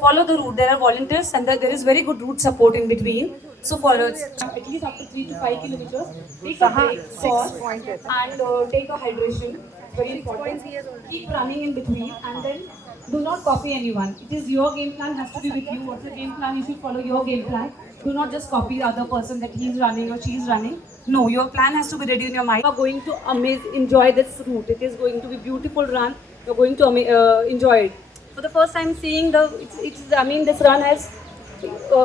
follow the route. There are volunteers and there is very good route support in between. So for at least after 3 to 5 kilometers, take a break, pause, and take a hydration. Very important. Keep running in between and then do not copy anyone. It is your game plan has to be with you. What's the game plan? You should follow your game plan. Do not just copy the other person that he's running or she's running. No, your plan has to be ready in your mind. You are going to enjoy this route. It is going to be beautiful run. You're going to enjoy it. For the first time seeing I mean, this run has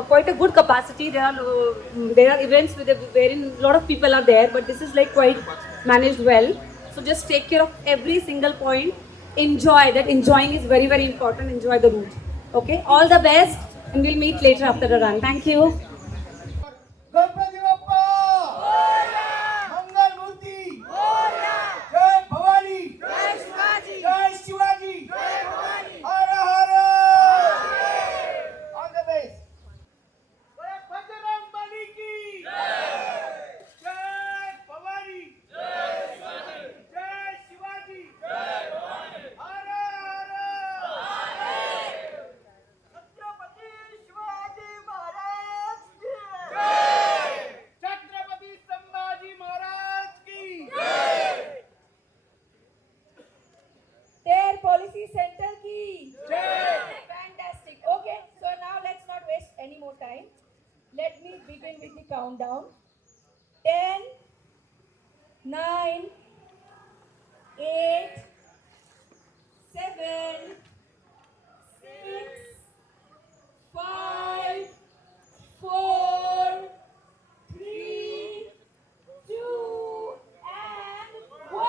quite a good capacity. There are events wherein a lot of people are there, but this is like quite managed well. So just take care of every single point. Enjoy that. Enjoying is very, very important. Enjoy the route. Okay. All the best, and we'll meet later after the run. Thank you. Ganpati Bappa मंगल मूर्ती जय भवानी जय शिवाजी हर हर all the best Bajrang Bali की जय भवानी जय शिवाजी हर हर छत्रपती शिवाजी महाराज की जय छत्रपति संभाजी महाराज की Their policy center की जय fantastic. Okay, so now let's not waste any more time. Let me begin with the countdown. 10, 9, 8, 7, 6, 5, 4, 3, 2, and 1.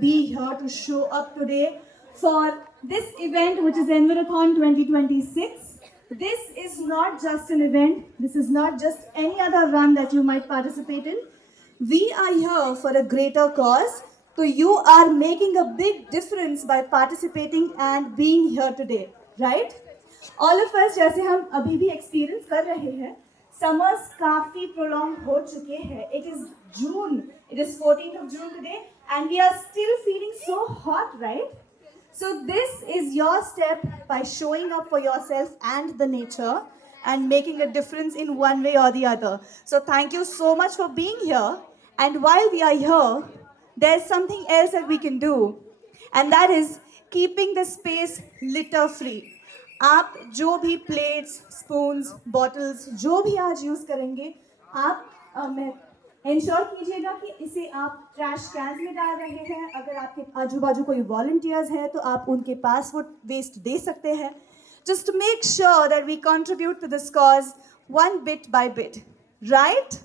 be here to show up today for this event, which is Envirathon 2026. This is not just an event. This is not just any other run that you might participate in. We are here for a greater cause. So you are making a big difference by participating and being here today, right? All of us, जैसे हम अभी भी experience कर रहे हैं, summers काफी prolonged हो चुके हैं. It is June. It is 14th of June today, and we are still feeling so hot, right? So this is your step by showing up for yourself and the nature and making a difference in one way or the other. So thank you so much for being here. And while we are here, there's something else that we can do, and that is keeping the space litter free. आप जो भी plates, spoons, bottles जो भी आज use करेंगे, आप ensure कीजिएगा कि इसे आप ट्रैश कैंस में डाल रहे हैं. अगर आपके आजू बाजू कोई वॉलंटियर्स हैं तो आप उनके पास वो वेस्ट दे सकते हैं. Just to make sure that we contribute to this cause one bit by bit, right?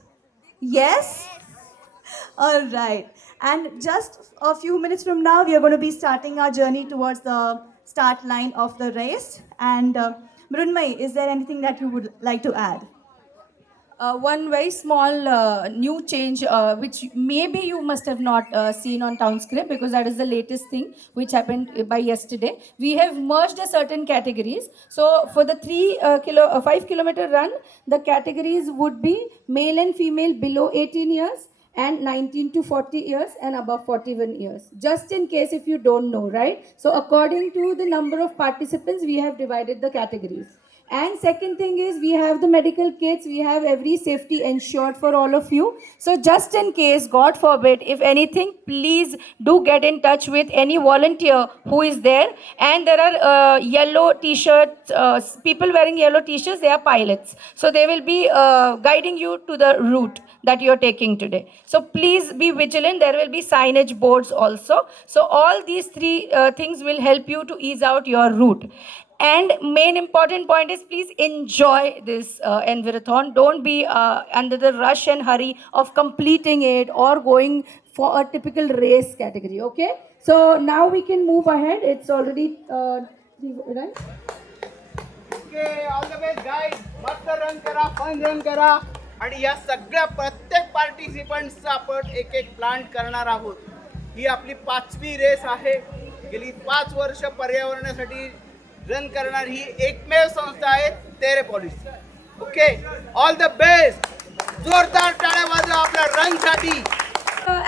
Yes? All right. And just a few minutes from now, we are going to be starting our journey towards the start line of the race. And Mrunmayee, is there anything that you would like to add? One very small new change, which maybe you must have not seen on Townscript, because that is the latest thing which happened by yesterday. We have merged a certain categories. So for the 5 kilometer run, the categories would be male and female below 18 years, and 19 to 40 years, and above 41 years. Just in case if you don't know, right? So according to the number of participants, we have divided the categories. And second thing is, we have the medical kits, we have every safety ensured for all of you. So just in case, God forbid, if anything, please do get in touch with any volunteer who is there. And there are yellow t-shirts, people wearing yellow t-shirts, they are pilots. So they will be guiding you to the route that you are taking today. So please be vigilant. There will be signage boards also. So all these three things will help you to ease out your route. And main important point is, please enjoy this Envirathon. Don't be under the rush and hurry of completing it or going for a typical race category, okay? So now we can move ahead. It's already, right? Okay, all the best guys. मस्त run करा, fun run करा. आणि या सगळ्या प्रत्येक पार्टिसिपंट्सचा आपण एक एक प्लांट करणार आहोत. ही आपली 5वी रेस आहे. गेली 5 वर्ष पर्यावरणासाठी रन करणार ही एकमेव संस्था आहे Terre Policy. Okay, all the best. जोरदार टाळ्या वाजवा आपल्या रन साठी.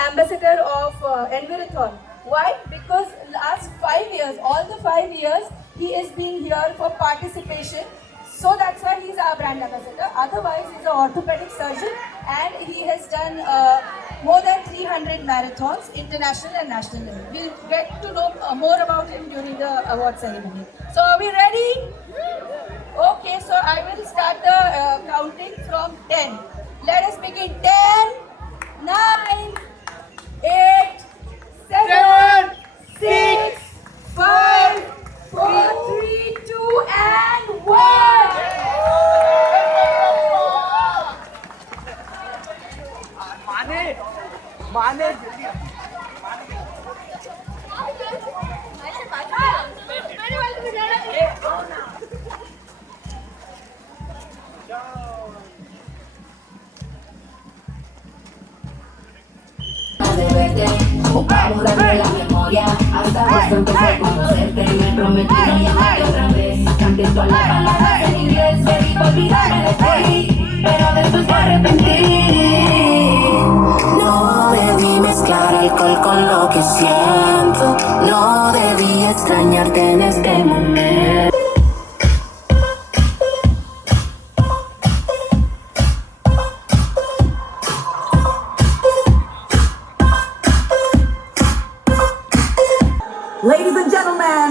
Ambassador of Envirathon. Why? Because last 5 years, all the 5 years, he is being here for participation. So that's why he's our brand ambassador. Otherwise, he's an orthopedic surgeon, and he has done more than 300 marathons, international and national level. We'll get to know more about him during the award ceremony. So are we ready? Okay, so I will start the counting from 10. Let us begin. 10, 9, 8, 7, 6, 5, 4, 3, 2, and 1. माने de verte, para borrarme la memoria. Hasta justo empecé a conocerte, me prometieron llamarte otra vez. Canté todas las palabras en inglés, pedí para olvidarme de ti, pero después me arrepentí. No debí mezclar alcohol con lo que siento, no debí extrañarte en este momento. Ladies and gentlemen,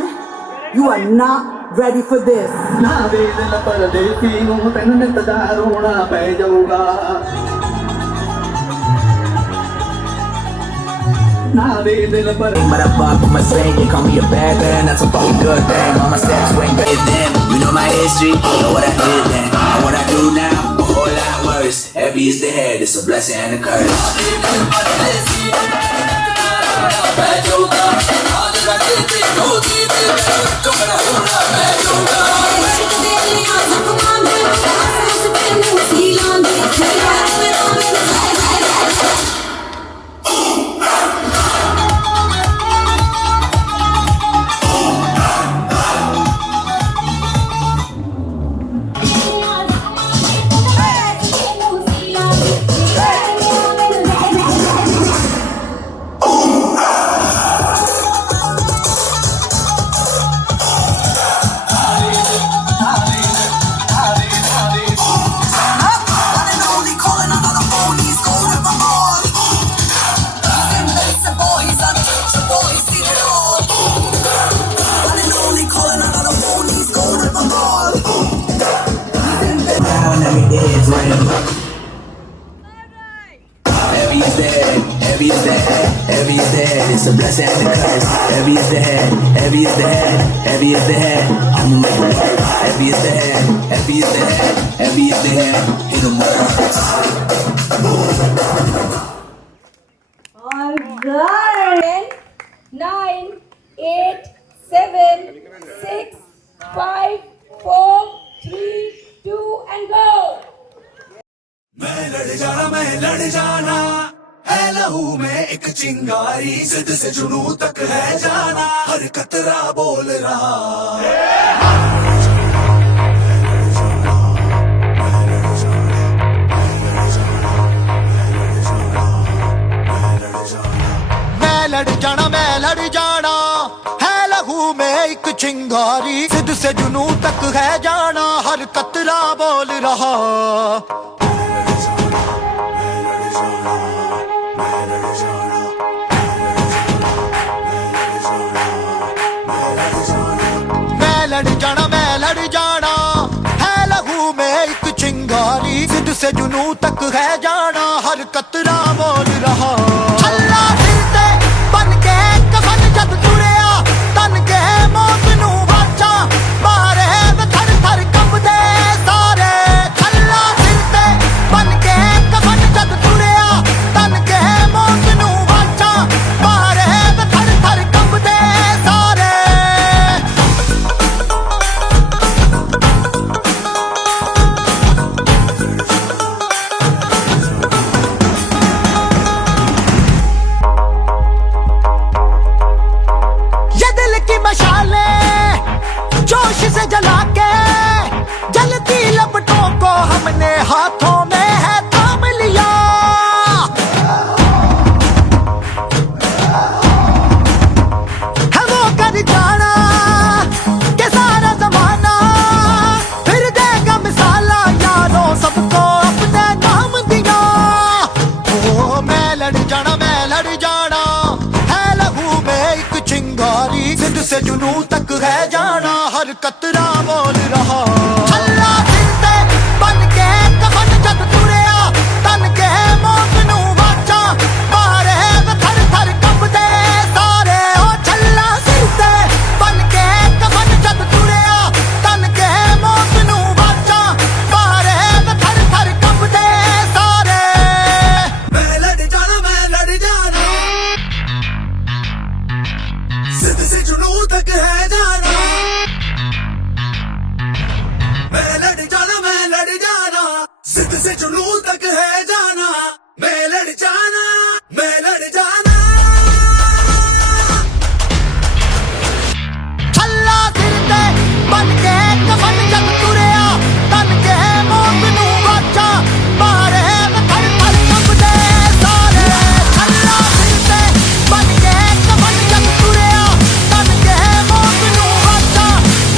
you are not ready for this. But I fuck with my slave, they call me a bad man, that's a fucking good thing. All my steps ring back then. You know my history, you know what I did then. And what I do now, a whole lot worse. Heavy is the head, it's a blessing and a curse. बैठूंगा आज रात की होगी तो मेरा होना बैठूंगा Every day is raining. Heavy is the head, heavy is the head, heavy is the head. It's a blessing and a curse. Heavy is the head, heavy is the head, heavy is the head. I'ma make it work. Heavy is the head, heavy is the head, heavy is the head. Hit 'em with All right. 9, 8, 7, 6, 5, 4, 3, 2, and go. मैं लड़ जाना है लहू में एक चिंगारी जिद से जुनू तक है जाना हर कतरा बोल रहा मैं लड़ जाना है लहू में एक चिंगारी जिद से जुनू तक है जाना हर कतरा बोल रहा मैं लड़ जाना है लहू में एक चिंगारी जिद से जुनू तक है जाना हर कतरा बोल रहा अल्लाह फिरते बन के कफन जद तुरिया तन के मौत नू वाचा मारे थर थर कंबदे सारे अल्लाह फिरते बन के कफन जद तुरिया तन के मौत नू वाचा मारे थर थर कंबदे सारे जोश से जला के जलती लपटों को हमने हाथों में है थाम लिया है वो कर जाना के सारा जमाना फिर देगा मिसाला यारों सबको अपने नाम दिया ओ मैं लड़ जाना है लहू में एक चिंगारी जिद से जुनू तक है जाना हर कतरा बोल रहा अल्लाह फिरते बन के कफन जद तुरिया तन के मौत नू वाचा मारे थर थर कंबदे सारे ओ छल्ला फिरते बन के कफन जद तुरिया तन के मौत नू वाचा मारे थर थर कंबदे सारे मैं लड़ जाना जिद से जुनू तक है जाना मैं लड़ जाना जिद से जुनू तक है जाना मैं लड़ जाना छल्ला फिरते बन के कफन जद तुरिया तन के मौत नू वाचा मारे थर थर कंबदे सारे छल्ला फिरते बन के कफन जद तुरिया तन के मौत नू वाचा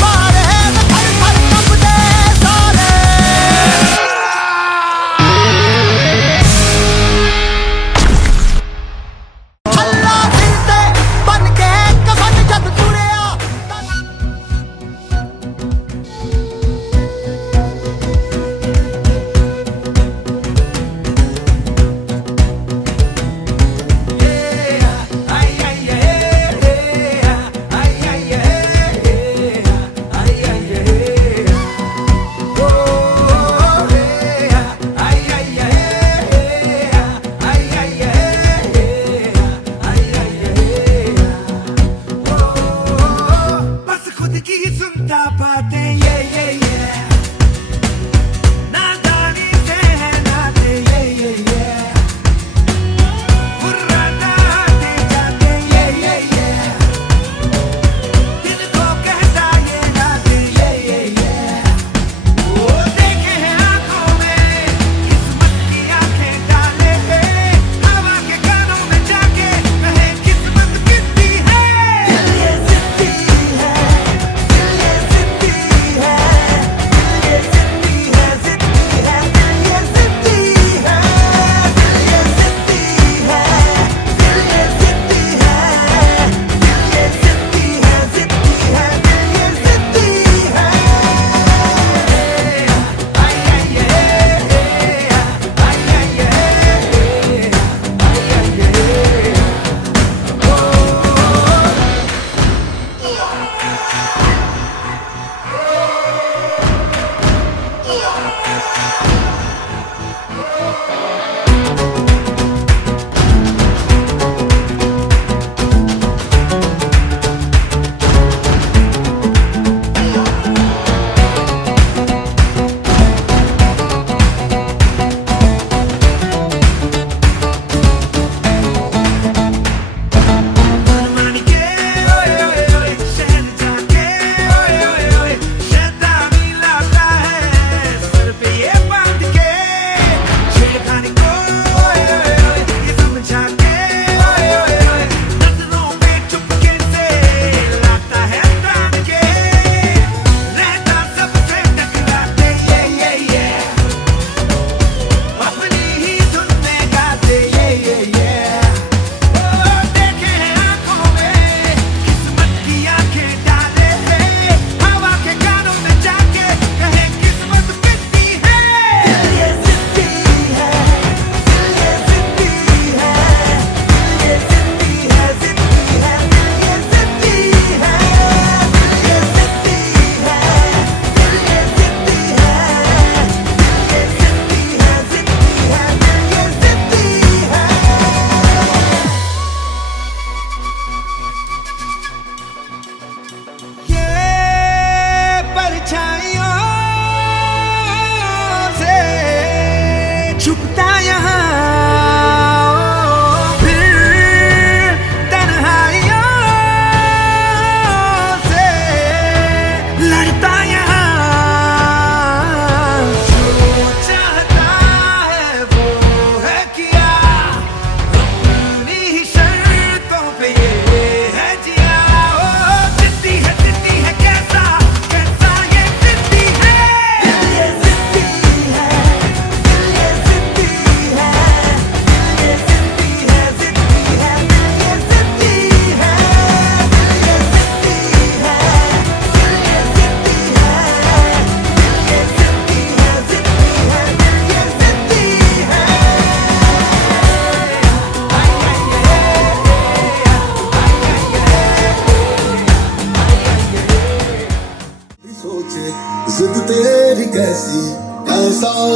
मारे थर थर कंबदे सारे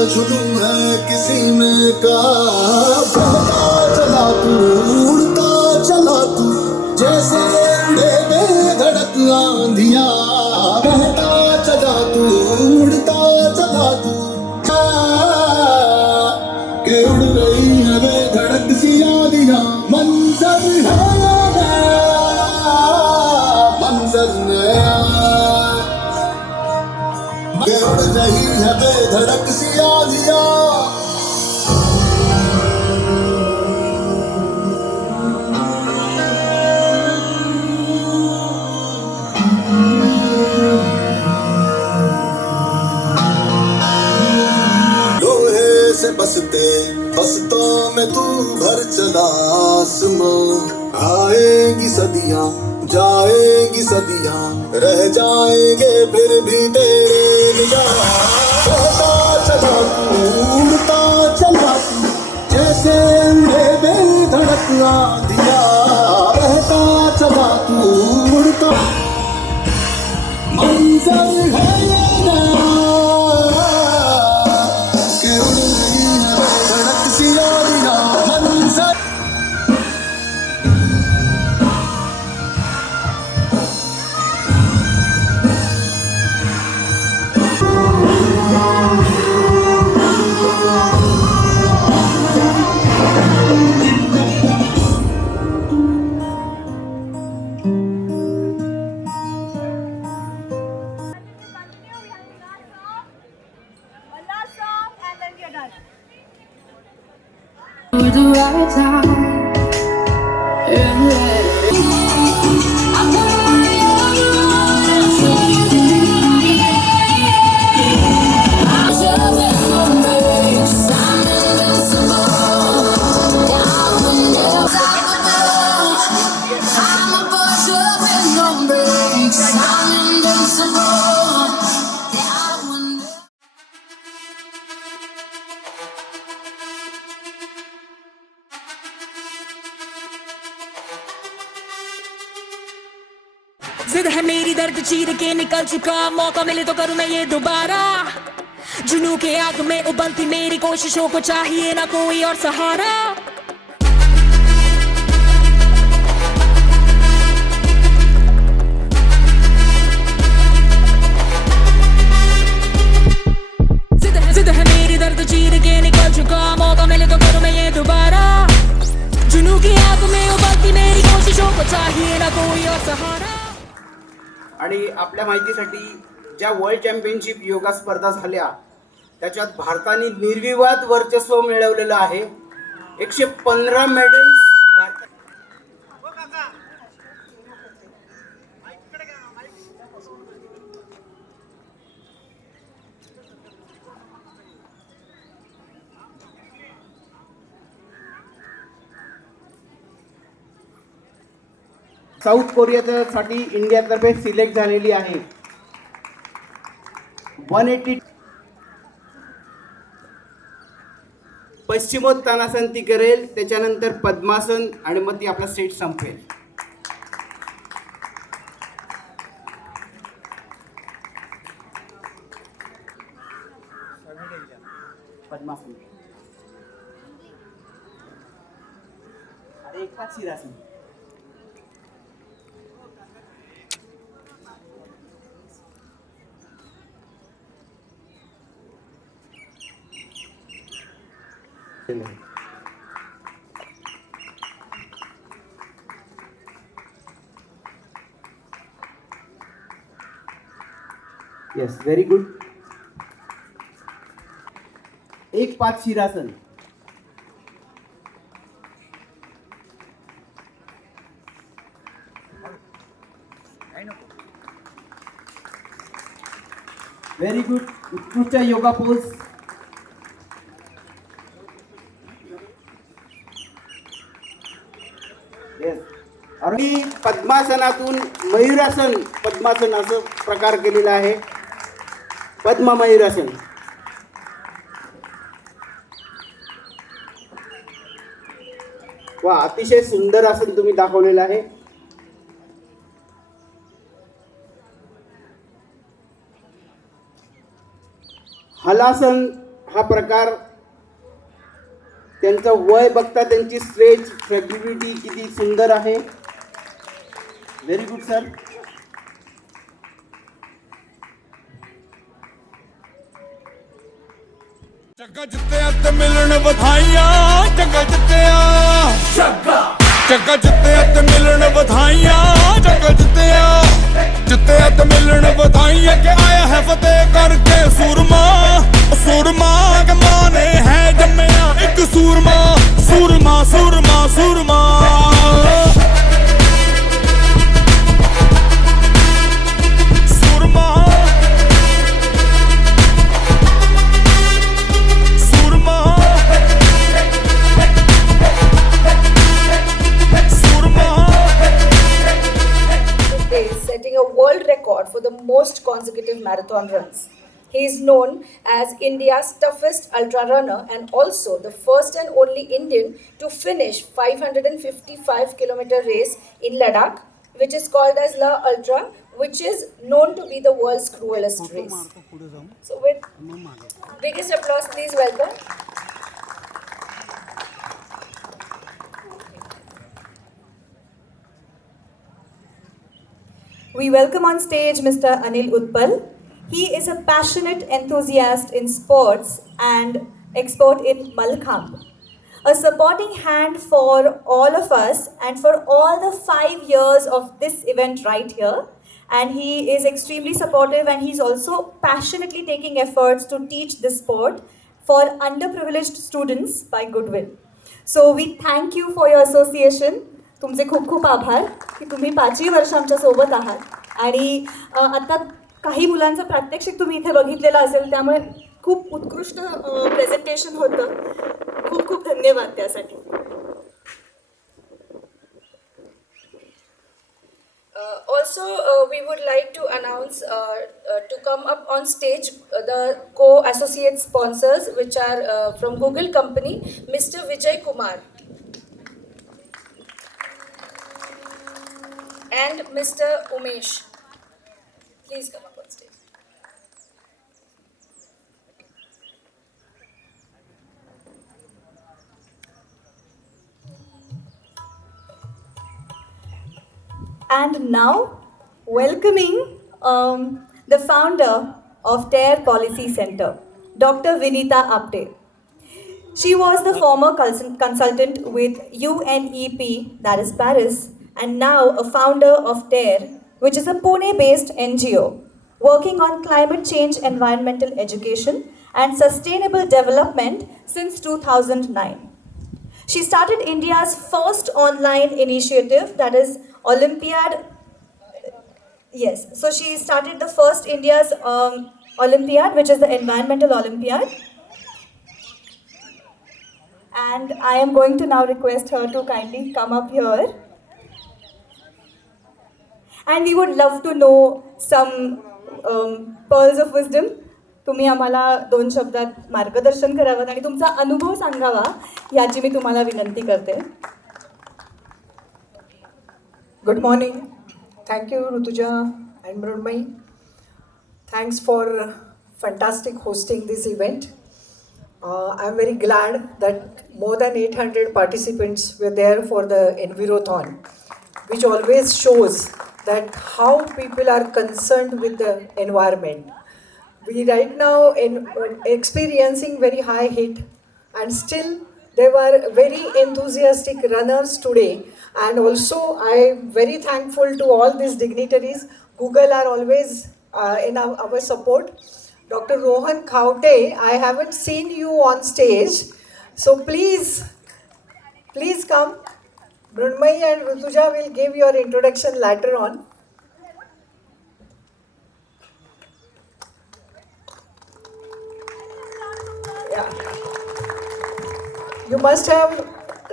जुनून है किसी में का, बहता चला तू, उड़ता चला तू, जैसे उड़े बेधड़क आंधियां, बहता चला तू, उड़ता चला तू, के उड़ रही है बेधड़क सी आंधियां, मंजर है नया, मंजर नया, के उड़ रही है बेधड़क सी आंधियां। लोहे से बसते बसतों में तू भर चला आसमां, आएगी सदियां जाएगी सदियां, रह जाएंगे फिर भी तेरे निगाह, बहता चला तू, उड़ता चला तू, जैसे उड़े बेधड़क आंधियां, बहता चला तू, उड़ता, मंजर है ये नया, के उड़ रही है बेधड़क सी आंधियां, मंजर। With the right time and ready. I'm gonna जिद है मेरी दर्द चीर के निकल चुका, मौका मिले तो करूं मैं ये दोबारा, जुनू के आग में उबलती मेरी कोशिशों को चाहिए ना कोई और सहारा। जिद है मेरी दर्द चीर के निकल चुका, मौका मिले तो करूं मैं ये दोबारा, जुनू की आग में उबलती मेरी कोशिशों को चाहिए ना कोई और सहारा। आणि आपल्या माहितीसाठी ज्या वर्ल्ड चॅम्पियनशिप योगा स्पर्धा झाल्या त्याच्यात भारताने निर्विवाद वर्चस्व मिळवलेलं आहे। 115 मेडल्स भारत। साऊथ कोरियासाठी इंडियातर्फे सिलेक्ट झालेली आहे 180। पश्चिमोत्तानासन ती करेल, त्याच्यानंतर पद्मासन आणि मग ती आपला सेट संपवेल। पद्मासन अरे एक पाच शिरासन। Yes, very good. एक पाच शिरासन। वेरी गुड, उत्कृष्ट योगा पोज। येस, आणि पद्मासनातून मयूरासन, पद्मासन असं प्रकार केलेला आहे, पद्म मयूरासन। वा, अतिशय सुंदर आसन तुम्ही दाखवलेलं आहे। हलासन हा प्रकार, त्यांचं वय बघता त्यांची स्ट्रेच फ्लेक्सिबिलिटी किती सुंदर आहे. Very good sir. ਚੱਗਾ ਜਿੱਤਿਆ ਤੇ ਮਿਲਣ ਵਧਾਈਆਂ, ਚੱਗਾ ਜਿੱਤਿਆ, ਚੱਗਾ ਜਿੱਤਿਆ ਤੇ ਮਿਲਣ ਵਧਾਈਆਂ, ਚੱਗਾ ਜਿੱਤਿਆ, ਜਿੱਤਿਆ ਤੇ ਮਿਲਣ ਵਧਾਈਆਂ ਕਿ ਆਇਆ ਹੈ ਫਤਿਹ ਕਰਕੇ ਸੂਰਮਾ, ਸੂਰਮਾ ਕਿ ਮਾਂ ਨੇ ਹੈ ਜੰਮਿਆ ਇੱਕ ਸੂਰਮਾ, ਸੂਰਮਾ ਸੂਰਮਾ ਸੂਰਮਾ. Setting a world record for the most consecutive marathon runs. He is known as India's toughest ultra runner and also the first and only Indian to finish 555-kilometer race in Ladakh, which is called as La Ultra, which is known to be the world's cruelest race. So with biggest applause, please welcome. We welcome on stage Mr. Anil Utpal. He is a passionate enthusiast in sports and expert in Malakhamb. A supporting hand for all of us and for all the 5 years of this event right here. And he is extremely supportive and he's also passionately taking efforts to teach this sport for underprivileged students by Goodwill. So we thank you for your association. तुमचे खूप खूप आभार की तुम्ही 5ही वर्ष आमच्या सोबत आहात आणि आता काही मुलांचं प्रात्यक्षिक तुम्ही इथे बघितलेलं असेल, त्यामुळे खूप उत्कृष्ट प्रेझेंटेशन होतं. खूप खूप धन्यवाद त्यासाठी. Also, we would like to announce to come up on stage the co-associate sponsors, which are from Google company, Mr. Vijay Kumar and Mr. Umesh. Please come up on stage. And now, welcoming the founder of TARE Policy Center, Dr. Vinita Apte. She was the former consultant with UNEP, that is Paris, and now a founder of TARE, which is a Pune-based NGO working on climate change, environmental education, and sustainable development since 2009. She started India's first online initiative, that is Olympiad. Yes, so she started the first India's Olympiad, which is the Environmental Olympiad. And I am going to now request her to kindly come up here. And we would love to know some pearls of wisdom. तुम्ही आम्हाला 2 शब्दात मार्गदर्शन करावं आणि तुमचा अनुभव सांगावा याची मी तुम्हाला विनंती करते. Good morning. Thank you, Rutuja and Mrunmayee. Thanks for fantastic hosting this event. I'm very glad that more than 800 participants were there for the Envirothon, which always shows that how people are concerned with the environment. We right now experiencing very high heat, and still there were very enthusiastic runners today. And also I'm very thankful to all these dignitaries. Google are always in our support. Dr. Rohan Khaute, I haven't seen you on stage, so please come. Mrunmayee and Rutuja will give your introduction later on. Yeah. You must have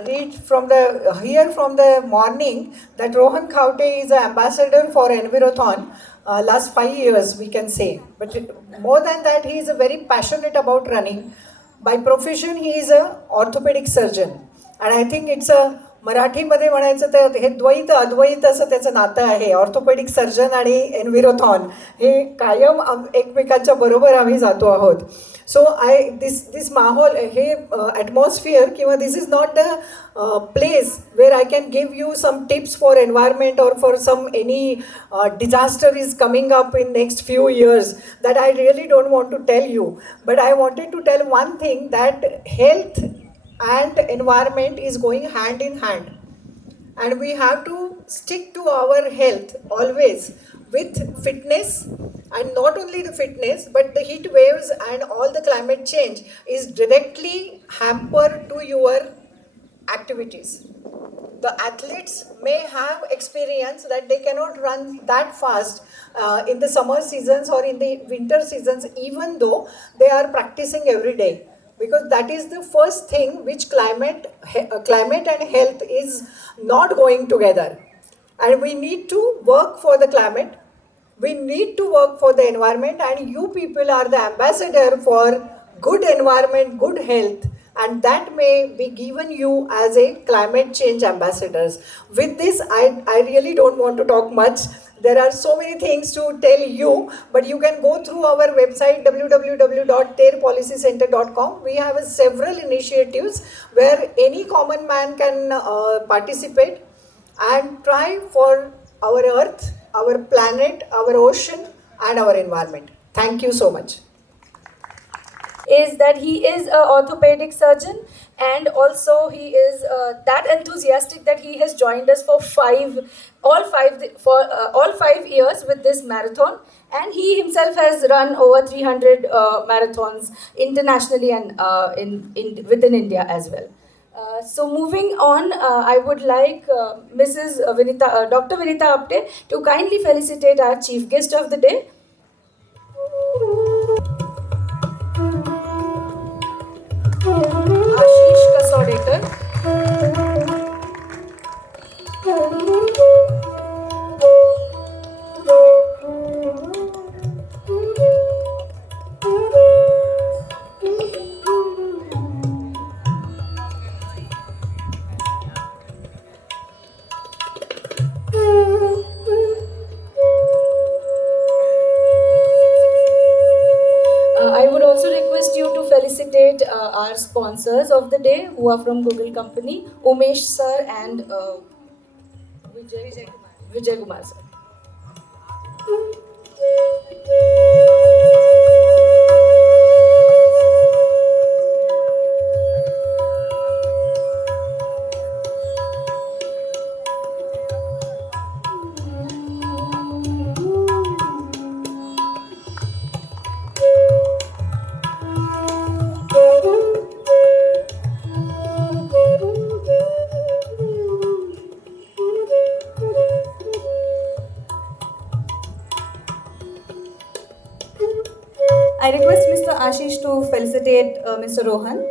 read from the morning that Rohan Khaute is an ambassador for Envirothon last 5 years, we can say. But more than that, he is very passionate about running. By profession, he is an orthopedic surgeon. And I think it's a मराठीमध्ये म्हणायचं तर हे द्वैत अद्वैत असं त्याचं नातं आहे. Orthopaedic surgeon आणि एन्व्हिरोथॉन हे कायम एकमेकांच्या बरोबर आम्ही जातो आहोत. सो दिस माहोल हे ॲटमॉस्फिअर किंवा this is not the place where I can give you some tips for environment or for some any disaster is coming up in next few years, that I really don't want to tell you. But I wanted to tell one thing, that health and environment is going hand in hand, and we have to stick to our health always with fitness. And not only the fitness, but the heat waves and all the climate change is directly hamper to your activities. The athletes may have experience that they cannot run that fast in the summer seasons or in the winter seasons, even though they are practicing every day, because that is the first thing which climate and health is not going together. And we need to work for the climate, we need to work for the environment, and you people are the ambassador for good environment, good health, and that may be given you as a climate change ambassadors. With this, I really don't want to talk much. There are so many things to tell you, but you can go through our website www.terpolicycenter.com. We have several initiatives where any common man can participate and try for our earth, our planet, our ocean, and our environment. Thank you so much. Is that he is an orthopedic surgeon, and also he is that enthusiastic that he has joined us for all five years with this marathon, and he himself has run over 300 marathons internationally and within India as well. So moving on, I would like Dr. Vinita Apte to kindly felicitate our chief guest of the day. Ashish Kasodekar. I would also request you to felicitate our sponsors of the day, who are from Google company, Umesh sir and Vijay Kumar sir. I request Mr. Ashish to felicitate Mr. Rohan.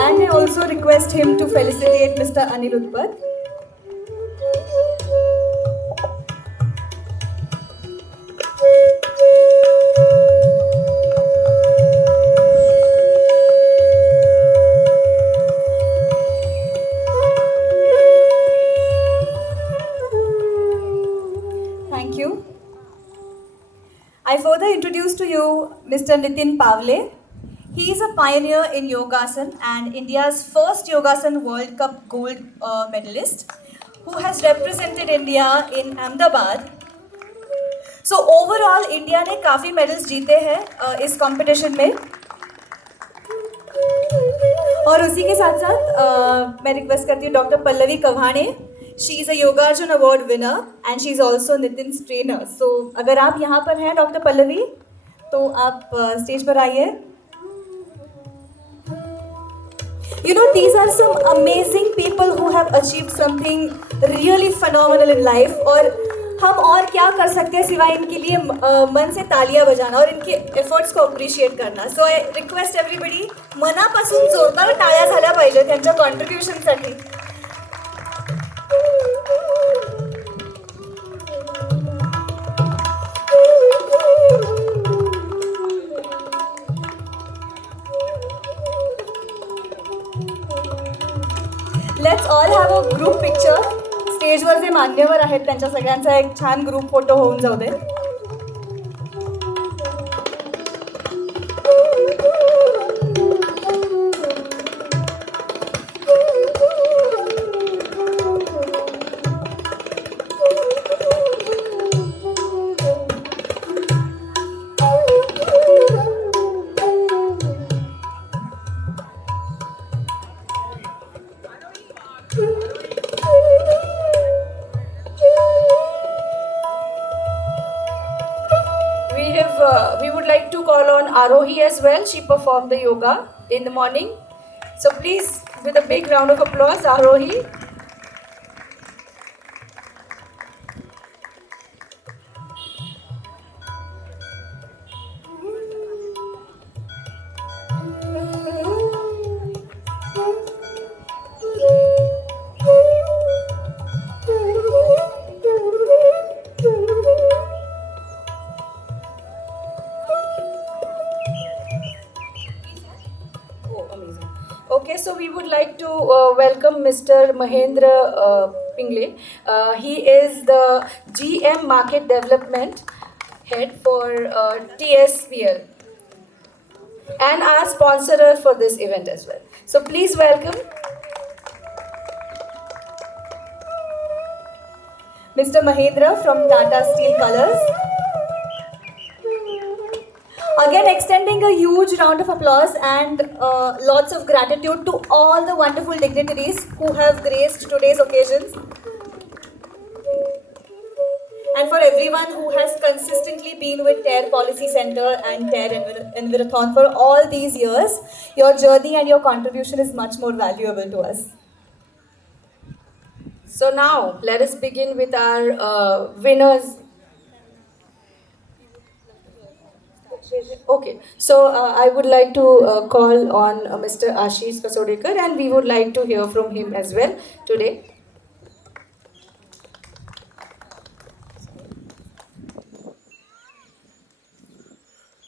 And I also request him to felicitate Mr. Anil Utpat. Thank you. I further introduce to you Mr. Nitin Pavle. He is a pioneer in Yogasan and India's first Yogasan World Cup gold medalist, who has represented India in Ahmedabad. So overall, India ने काफ़ी medals जीते हैं इस competition में. और उसी के साथ साथ मैं रिक्वेस्ट करती हूँ doctor Pallavi Kavhane. She is a Yogarjun Award winner and she is also Nitin's trainer. So अगर आप यहाँ पर हैं डॉक्टर पल्लवी तो आप स्टेज पर आइए. You know, these are some amazing people who have achieved something really phenomenal in life. और हम और क्या कर सकते हैं सिवाय इनके लिए मन से तालियां बजाना और इनके एफर्ट्स को अप्रिशिएट करना. सो आय रिक्वेस्ट एव्हरीबडी मनापासून जोरदार टाळ्या झाल्या पाहिजे त्यांच्या कॉन्ट्रीब्युशनसाठी. Let's all have a group picture. स्टेजवर जे मान्यवर आहेत त्यांच्या सगळ्यांचा एक छान ग्रुप फोटो होऊन जाऊ दे. We would like to call on Arohi as well. She performed the yoga in the morning. So please, with a big round of applause, Arohi. Okay, so we would like to welcome Mr. Mahendra Pingle. He is the GM Market Development Head for TSPL and our sponsorer for this event as well. So please welcome Mr. Mahendra from Tata Steel Colors. Again, extending a huge round of applause and lots of gratitude to all the wonderful dignitaries who have graced today's occasions. And for everyone who has consistently been with TARE Policy Center and TARE Envirathon for all these years, your journey and your contribution is much more valuable to us. So now let us begin with our winners. Okay, so I would like to call on Mr. Ashish Kasodekar and we would like to hear from him as well today.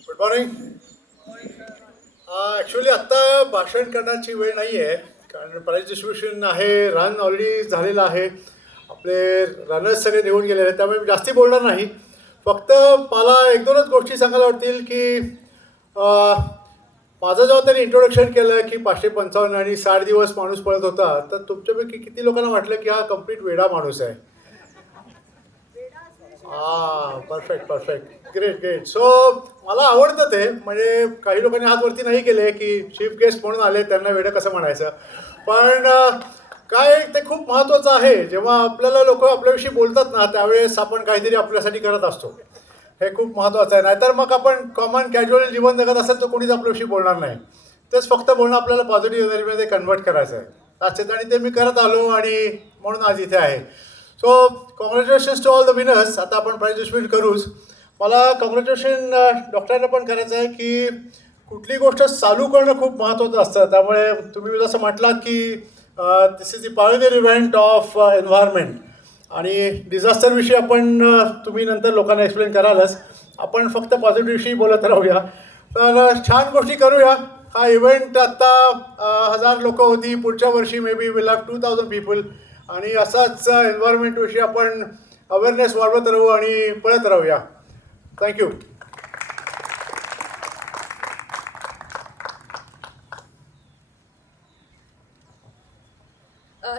Good morning. Actually आत्ता भाषण करण्याची वेळ नाही आहे कारण prize distribution आहे. Run already झालेलं आहे. आपले रनर्स सगळे निघून गेलेले आहेत त्यामुळे मी जास्ती बोलणार नाही. फक्त मला एक दोनच गोष्टी सांगायला वाटतील की माझं जेव्हा त्यांनी इंट्रोडक्शन केलं की 555 आणि 60 दिवस माणूस पळत होता तर तुमच्यापैकी किती लोकांना वाटलं की हा कम्प्लीट वेडा माणूस आहे. Perfect great. सो मला आवडतं ते. म्हणजे काही लोकांनी हात वरती नाही केले की चीफ गेस्ट म्हणून आले त्यांना वेडं कसं म्हणायचं. पण काय ते खूप महत्त्वाचं आहे. जेव्हा आपल्याला लोक आपल्याविषयी बोलतात ना त्यावेळेस आपण काहीतरी आपल्यासाठी करत असतो. हे खूप महत्त्वाचं आहे. नाहीतर मग आपण कॉमन कॅज्युअल जीवन जगत असेल तर कोणीच आपल्याविषयी बोलणार नाही. तेच फक्त बोलणं आपल्याला पॉझिटिव्ह एनर्जीमध्ये कन्वर्ट करायचं आहे. त्याच्यात आणि ते मी करत आलो आणि म्हणून आज इथे आहे. So congratulations to all the winners. आता आपण प्राईज डिस्ट्रीब्यूट करूच. मला कॉंग्रॅच्युलेशन डॉक्टरांना पण करायचं आहे की कुठली गोष्ट चालू करणं खूप महत्त्वाचं असतं. त्यामुळे तुम्ही जसं म्हटलात की this is the pioneer event of environment आणि डिझास्टरविषयी आपण तुम्ही नंतर लोकांना एक्सप्लेन करालच. आपण फक्त पॉझिटिव्हविषयी बोलत राहूया. तर छान गोष्टी करूया. हा इव्हेंट आत्ता 1000 लोकं होती. पुढच्या वर्षी may be will have 2000 people आणि असाच एन्व्हायरमेंटविषयी आपण अवेअरनेस वाढवत राहू आणि पळत राहूया. Thank you.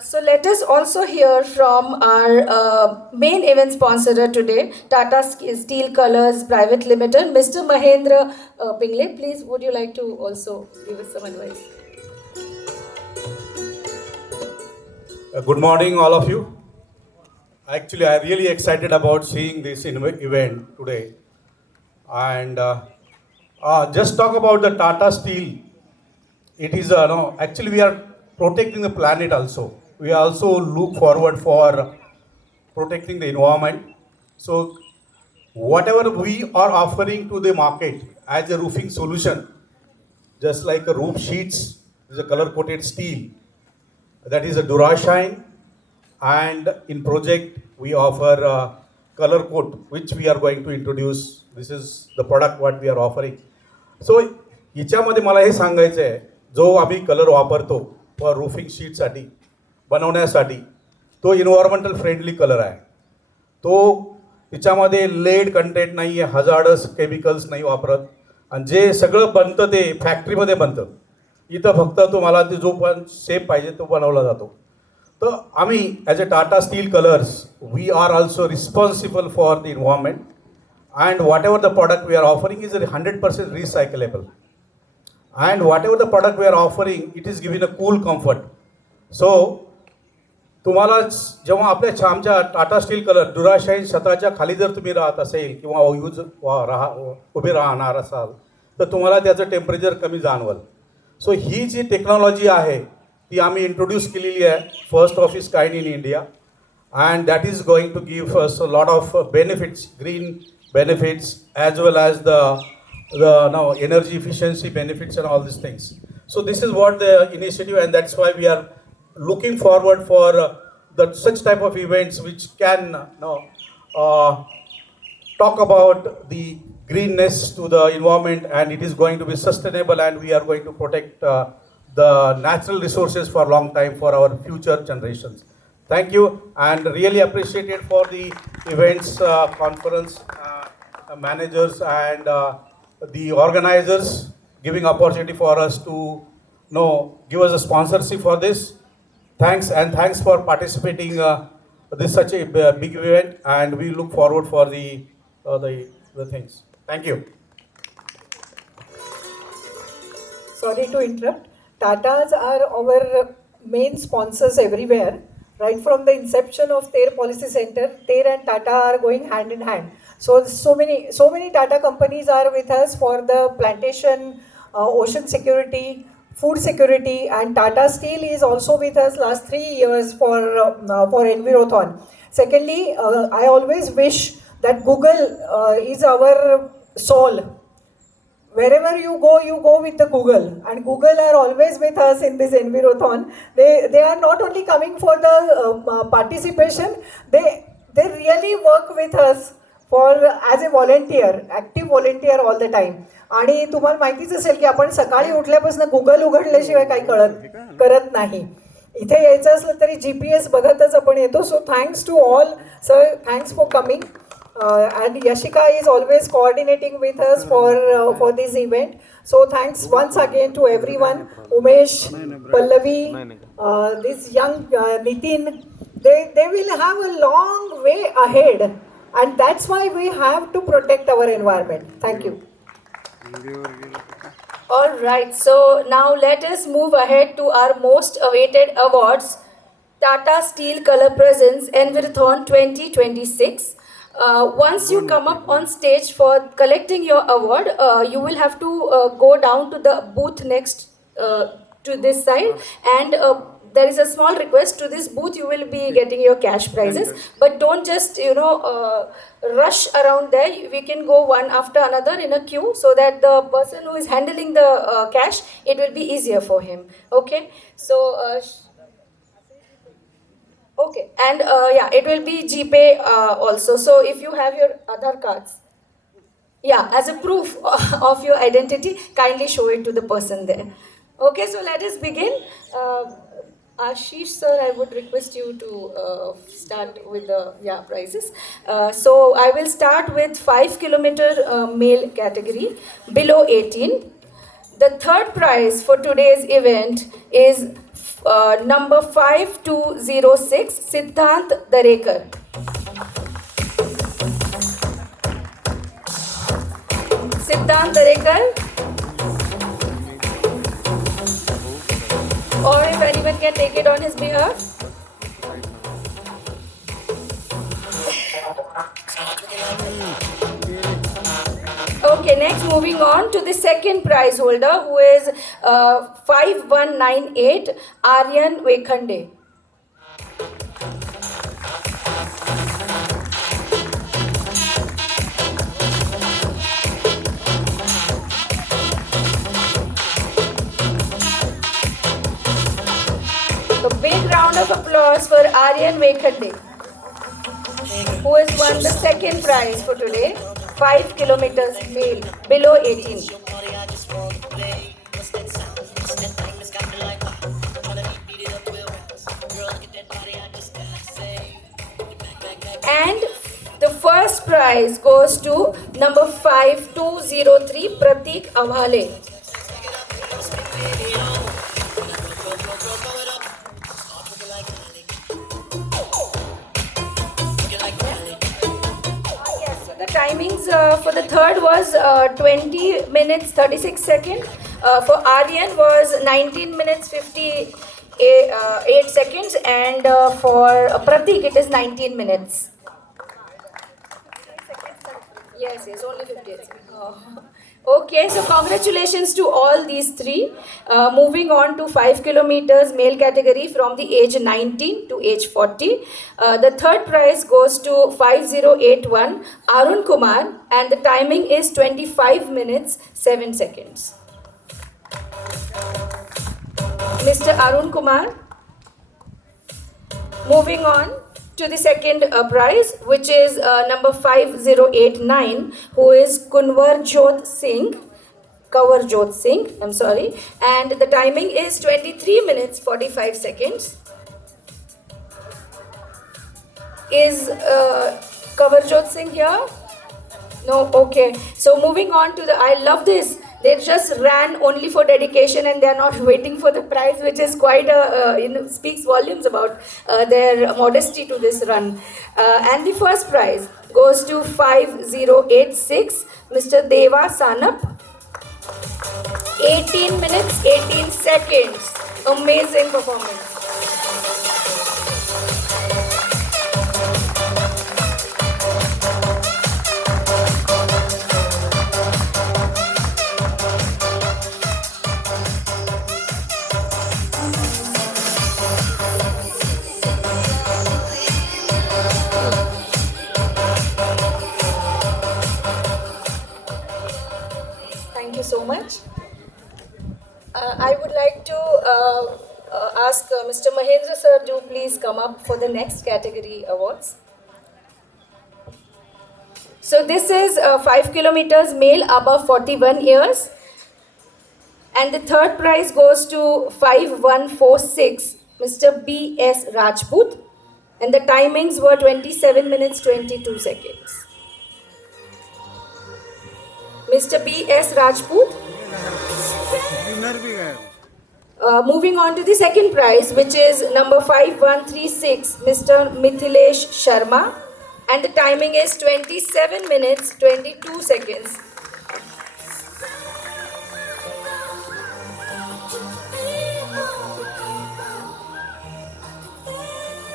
So let us also hear from our main event sponsor today, Tata Steel Colors Private Limited, Mr. Mahendra Pingle. Please, would you like to also give us some advice? Good morning, all of you. Actually, I'm really excited about seeing this event today. And just talk about the Tata Steel. It is, no, actually we are protecting the planet also. We also look forward for protecting the environment. So whatever we are offering to the market as a roofing solution, just like a roof sheets, is a color coated steel, that is a Durashine, and in project we offer color coat, which we are going to introduce. This is the product what we are offering. So याच्यामध्ये मला हे सांगायचं आहे, जो आम्ही colour वापरतो व roofing शीटसाठी बनवण्यासाठी, तो इन्व्हायरमेंटल फ्रेंडली कलर आहे. तो त्याच्यामध्ये लेड कंटेंट नाही आहे, हजार्डस केमिकल्स नाही वापरत, आणि जे सगळं बनतं ते फॅक्टरीमध्ये बनतं. इथं फक्त तुम्हाला ते जो पण शेप पाहिजे तो बनवला जातो. तर आम्ही as a Tata Steel colours we are also responsible for the environment, and whatever the product we are offering is 100% recyclable, and whatever the product we are offering, it is giving a cool comfort. So तुम्हाला जेव्हा आपल्या आमच्या Tata steel colour डुराशाईन छताच्या खाली जर तुम्ही राहत असेल किंवा उभे राहणार असाल तर तुम्हाला त्याचं टेम्परेचर कमी जाणवल. सो ही जी टेक्नॉलॉजी आहे ती आम्ही इंट्रोड्यूस केलेली आहे, first of its kind in India, and that is going to give us a lot of benefits, green benefits, as well as the energy efficiency benefits and all these things. So this is what the initiative, and that's why we are looking forward for such type of events which can talk about the greenness to the environment, and it is going to be sustainable, and we are going to protect the natural resources for a long time for our future generations. Thank you, and really appreciated for the events, conference managers and the organizers giving opportunity for us to give us a sponsorship for this. Thanks, and thanks for participating this such a big event, and we look forward for the things. Thank you. Sorry to interrupt. Tatas are our main sponsors everywhere. Right from the inception of TER Policy Center, TER and Tata are going hand in hand. So many Tata companies are with us for the plantation, ocean security, food security, and Tata Steel is also with us last 3 years for Envirothon. Secondly, I always wish that Google is our soul. Wherever you go with the Google, and Google are always with us in this Envirothon. They are not only coming for the participation, they really work with us as a volunteer, active volunteer all the time. आणि तुम्हाला माहितीच असेल की आपण सकाळी उठल्यापासून Google उघडल्याशिवाय काही करत नाही. इथे यायचं असलं तरी GPS बघतच आपण येतो. So thanks to all sir, thanks for coming. And Yashika is always coordinating with us for this event. So thanks once again to everyone. Umesh, Pallavi, this young Nitin, they will have a long way ahead, and that's why we have to protect our environment. Thank you. All right, so now let us move ahead to our most awaited awards. Tata Steel Color Presents Envirothon 2026. Once you come up on stage for collecting your award, you will have to go down to the booth next to this side, and there is a small request. To this booth you will be getting your cash prizes, but don't just rush around there. We can go one after another in a queue, so that the person who is handling the cash, it will be easier for him. Okay, so okay, and it will be GPay also. So if you have your Aadhaar cards, as a proof of your identity, kindly show it to the person there. Okay, so let us begin. Ashish sir, I would request you to start with the prizes. So I will start with 5 kilometer male category below 18. The third prize for today's event is number 5206, Siddhant Darekar. Siddhant Darekar. Or if anyone can take it on his behalf. Okay, next moving on to the second prize holder, who is 5198 Aryan Vekhande. A big round of applause for Aryan Vekhande, who has won the second prize for today, 5 kilometers male, below 18. And the first prize goes to number 5203, Pratik Avhale. The timings for the third was 20 minutes 36 seconds. For Aryan was 19 minutes 58 seconds, and for Pratik it is 19 minutes. Yes, only 58 seconds. Oh. Okay, so congratulations to all these three. Moving on to 5 kilometers male category from the age 19 to age 40. The third prize goes to 5081 Arun Kumar, and the timing is 25 minutes 7 seconds. Mr. Arun Kumar. Moving on to the second prize, which is number 5089, who is Kawarjot Singh, I'm sorry, and the timing is 23 minutes 45 seconds. Is Kawarjot Singh here? No, okay. So moving on to I love this. They just ran only for dedication and they are not waiting for the prize, which is quite speaks volumes about their modesty to this run. And the first prize goes to 5086, Mr. Deva Sanap. 18 minutes, 18 seconds. Amazing performance. Thank you so much. I would like to ask Mr. Mahendra sir to please come up for the next category awards. So this is 5 kilometers male above 41 years, and the third prize goes to 5146 Mr. B.S. Rajput, and the timings were 27 minutes 22 seconds. Mr. B.S. Rajput. Moving on to the second prize, which is number 5136, Mr. Mithilesh Sharma, and the timing is 27 minutes 22 seconds.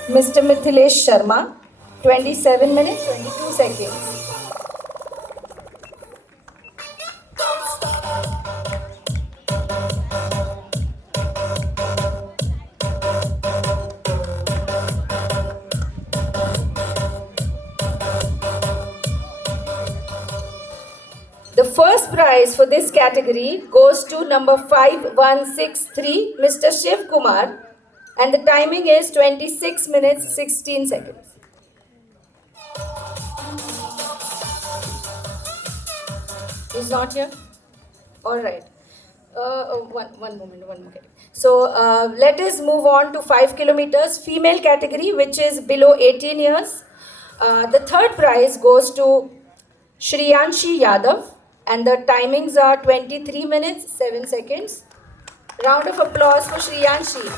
Mr. Mithilesh Sharma, 27 minutes 22 seconds. The first prize for this category goes to number 5163, Mr. Shiv Kumar, and the timing is 26 minutes 16 seconds. He's not here? All right. One moment. So let us move on to 5 kilometers female category, which is below 18 years. The third prize goes to Shriyanshi Yadav, and the timings are 23 minutes 7 seconds. Round of applause for Shriyanshi.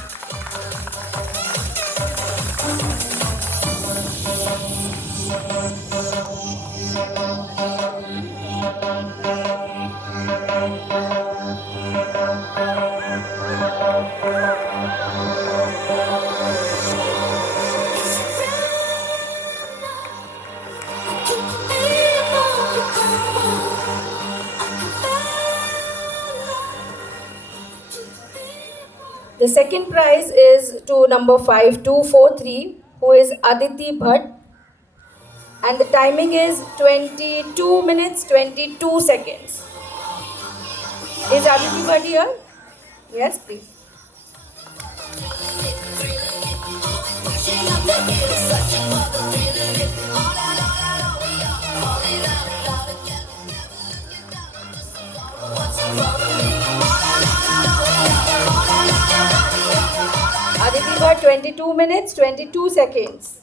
The second prize is to number 5243, who is Aditi Bhatt, and the timing is 22 minutes 22 seconds. Is Aditi Bhatt here? Yes, please. Aditi Bhatt, 22 minutes 22 seconds.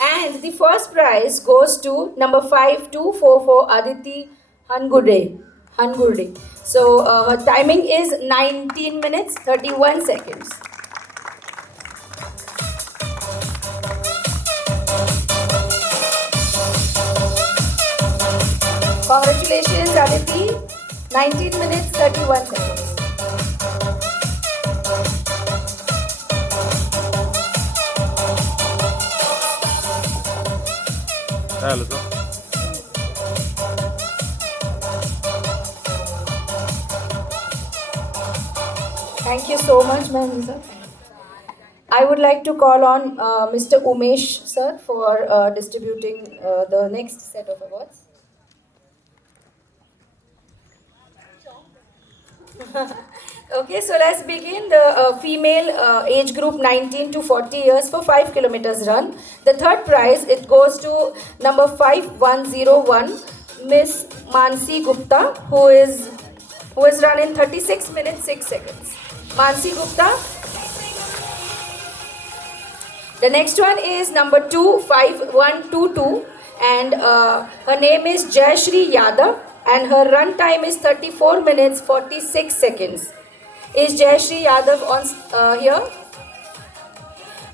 And the first prize goes to number 5244 Aditi Hangurde. So her timing is 19 minutes 31 seconds. Congratulations Aditi, 19 minutes 31 seconds. Thank you so much, ma'am, sir. I would like to call on Mr. Umesh, sir, for distributing the next set of awards. Okay, so let's begin the female age group 19 to 40 years for 5 kilometers run. The third prize, it goes to number 5101, Miss Mansi Gupta, who is run in 36 minutes 6 seconds. Mansi Gupta. The next one is number 25122, and her name is Jayashri Yadav, and her run time is 34 minutes 46 seconds. Is Jayashri Yadav on here?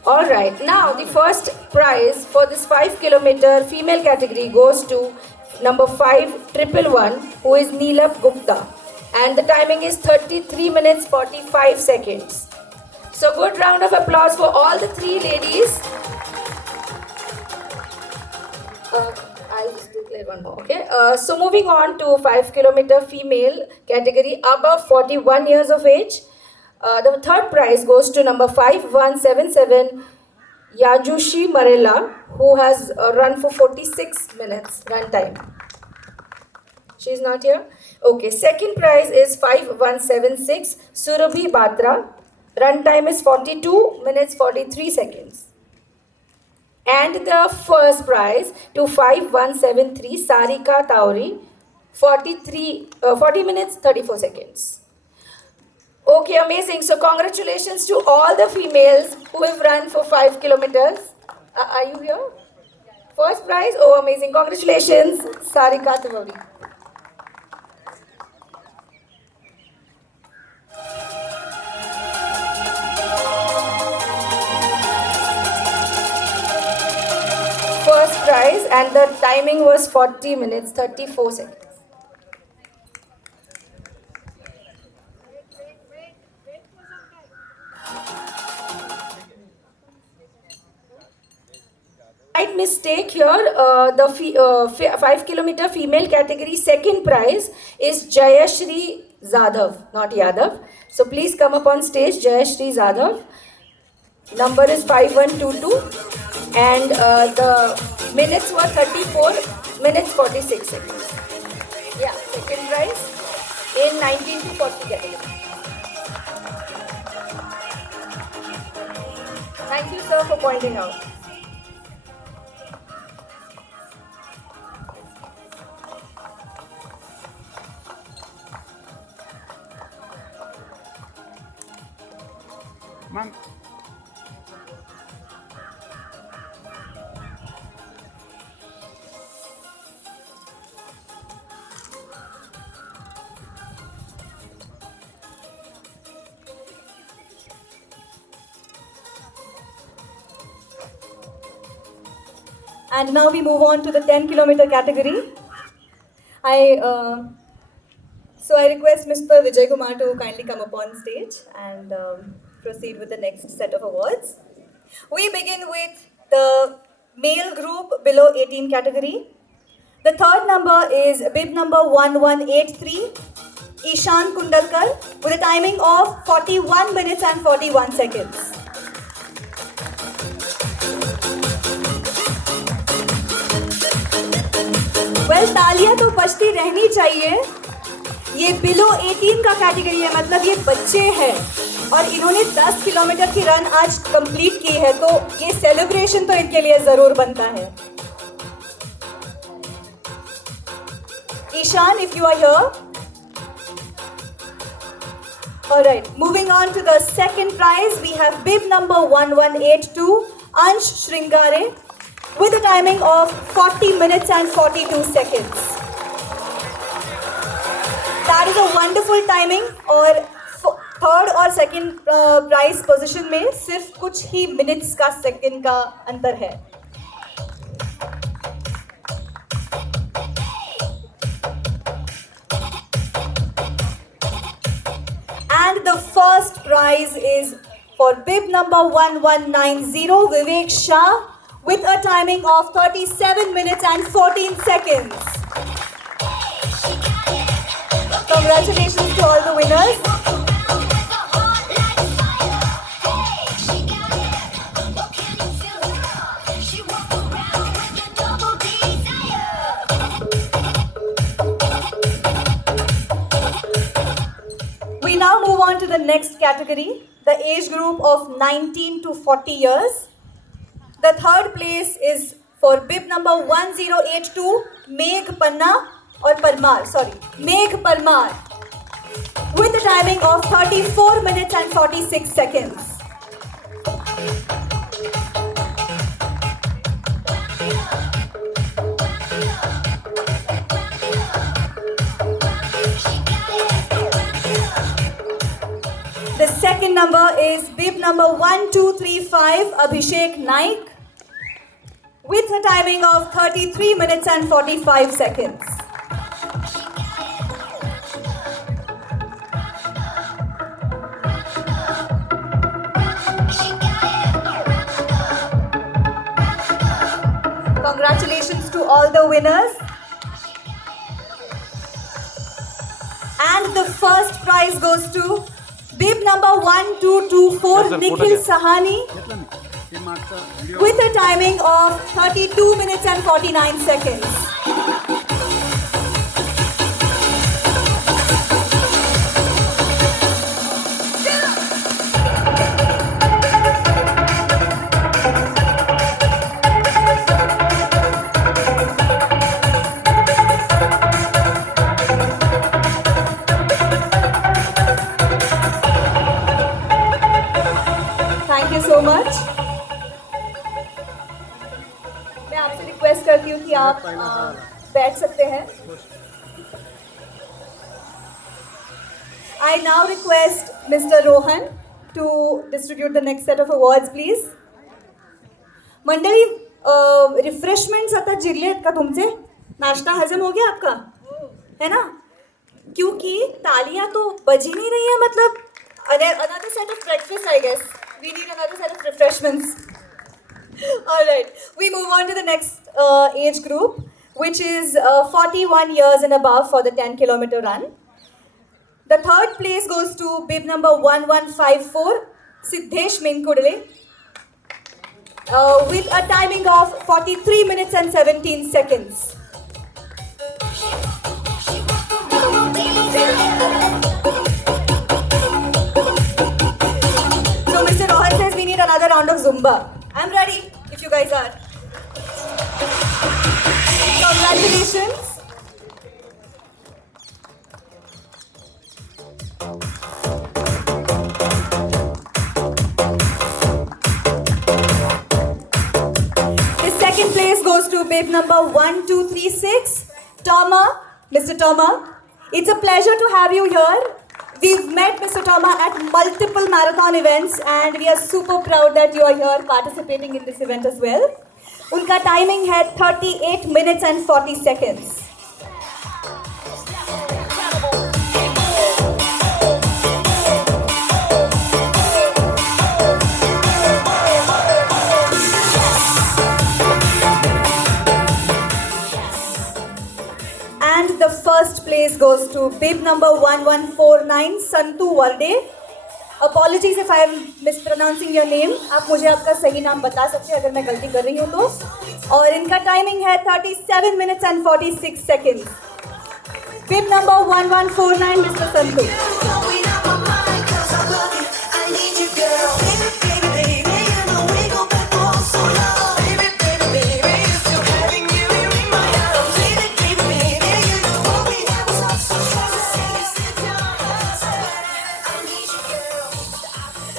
Alright, now the first prize for this 5 kilometer female category goes to number 5111, who is Neelap Gupta, and the timing is 33 minutes 45 seconds. So good round of applause for all the three ladies. I'll just declare one more, okay? So moving on to 5 kilometer female category above 41 years of age. The third prize goes to number 5177, Yajushi Marella, who has run for 46 minutes run time. She's not here? Okay, second prize is 5176, Surabhi Batra. Run time is 42 minutes 43 seconds. And the first prize to 5173, Sarika Tauri, 40 minutes 34 seconds. Okay, amazing. So congratulations to all the females who have run for 5 kilometers. Are you here? First prize? Oh, amazing. Congratulations, Sarika Tauri. First prize, and the timing was 40 minutes 34 seconds. Slight mistake here. The 5 kilometer female category second prize is Jayashri Zadhav, not Yadav. So please come up on stage, Jayashri Zadhav. Number is 5122. And the minutes were 34 minutes 46 seconds. Yeah, second prize in 19 to 40 category. Thank you, sir, for pointing out. Ma'am. And now we move on to the 10 kilometer category. So I request Mr. Vijay Kumar to kindly come up on stage and proceed with the next set of awards. We begin with the male group below 18 category. The third number is bib number 1183, Ishan Kundalkar, with a timing of 41 minutes and 41 seconds. Well, तालियां तो बजती रहनी चाहिए. ये below 18 का category है, मतलब ये बच्चे हैं और इन्होंने 10 किलोमीटर की रन आज कंप्लीट की है, तो ये सेलिब्रेशन तो इनके लिए जरूर बनता है. Ishan, if you are here. Alright, moving on to the second prize, we have bib number 1182, Ansh Shringare, with a timing of 40 minutes and 42 seconds. That is a wonderful timing और third और second prize position में सिर्फ कुछ ही minutes का second का अंतर है. And the first prize is for bib number 1190, Vivek Shah, with a timing of 37 minutes and 14 seconds. Congratulations to all the winners. We now move on to the next category, the age group of 19 to 40 years. The third place is for bib number 1082, Megh Panna or Parmar, Megh Parmar, with a timing of 34 minutes and 46 seconds. The second number is bib number 1235, Abhishek Naik, with a timing of 33 minutes and 45 seconds. Congratulations to all the winners. And the first prize goes to bib number 1224, Nikhil Sahani, with a timing of 32 minutes and 49 seconds. Thank you so much. मैं आपसे request करती हूँ कि आप बैठ सकते हैं. I now request Mr. Rohan to distribute the next set of awards, please. मंडळी, रिफ्रेशमेंट्स आता जिरले आहेत का तुमचे? नाश्ता हजम हो गया आपका, है ना? क्योंकि तालियां तो बजी नहीं रही है, मतलब another set of breakfast, I guess. We need another set of refreshments. All right, we move on to the next age group, which is 41 years and above for the 10-kilometer run. The third place goes to bib number 1154, Siddhesh Minkudale, with a timing of 43 minutes and 17 seconds. So Mr. Rohan says we need another round of Zumba. I'm ready if you guys are. Congratulations. The second place goes to bib number 1236, Toma, Mr. Toma. It's a pleasure to have you here. We've met Mr. Toma at multiple marathon events and we are super proud that you are here participating in this event as well. उनका timing है 38 minutes and 40 seconds. first place goes to bib number 1149, Santu Varde. Apologies if I am mispronouncing your name. आप मुझे आपका सही नाम बता सकते हैं अगर मैं गलती कर रही हूँ तो. और इनका टाइमिंग है 37 minutes and 46 seconds. Bib number 1149, Mr. Santu.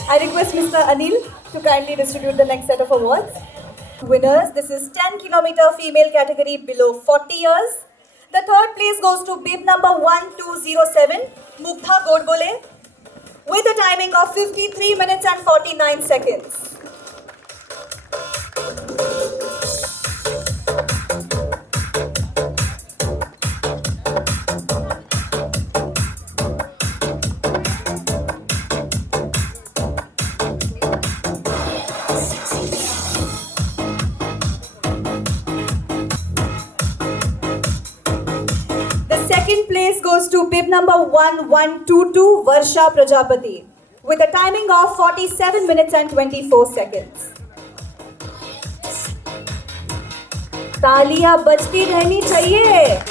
I request Mr. Anil to kindly distribute the next set of awards. Winners, this is 10 kilometer female category below 40 years. The third place goes to bib number 1207, Mugdha Godbole, with a timing of 53 minutes and 49 seconds. Second place goes to bib number 1122, Varsha Prajapati, with a timing of 47 minutes and 24 seconds. तालियां बजती रहनी चाहिए.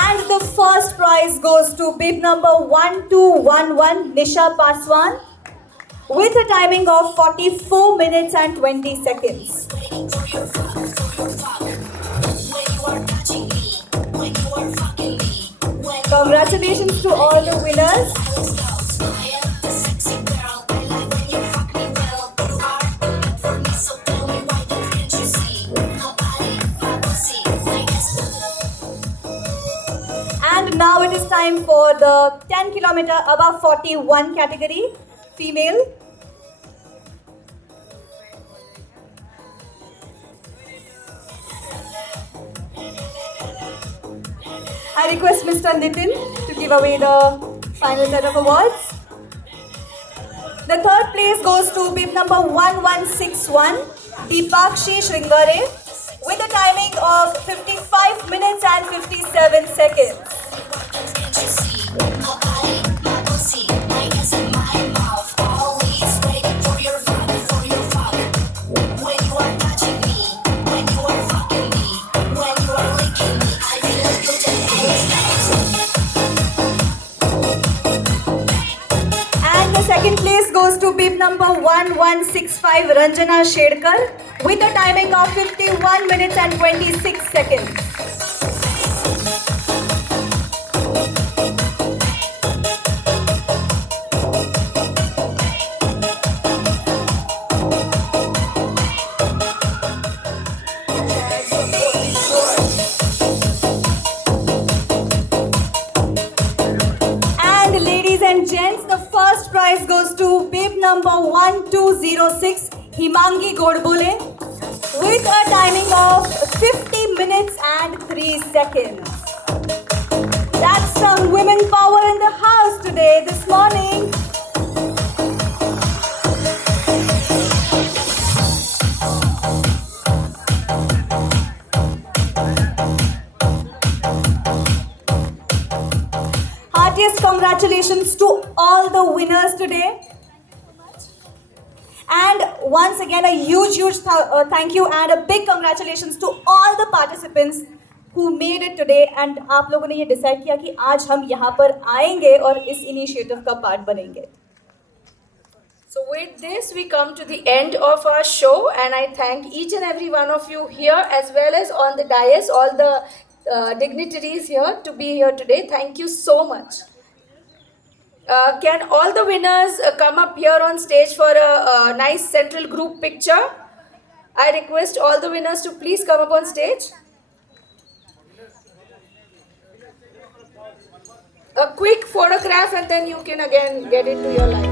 And the first prize goes to bib number 1211, Nisha Paswan, with a timing of 44 minutes and 20 seconds. Congratulations to all the winners. And now it is time for the 10 kilometer above 41 category, female. I request Mr. Nitin to give away the final set of awards. The third place goes to bib number 1161, Deepakshi Shringare, with a timing of 55 minutes and 57 seconds. Second place goes to bib number 1165, Ranjana Shedkar, with a timing of 51 minutes and 26 seconds. And ladies and gents, the first prize goes to bib number 1206, Himangi Godbole, with a timing of 50 minutes and 3 seconds. That's some women power in the house today, this morning. Heartiest congratulations to all the winners today. And once again, a huge thank you and a big congratulations to all the participants who made it today. And आप लोगों ने ये decide किया कि आज हम यहाँ पर आएंगे और इस initiative का part बनेंगे. So with this, we come to the end of our show, and I thank each and every one of you here as well as on the dais, all the dignitaries here to be here today. Thank you so much. Can all the winners come up here on stage for a nice central group picture? I request all the winners to please come up on stage. A quick photograph and then you can again get into your life.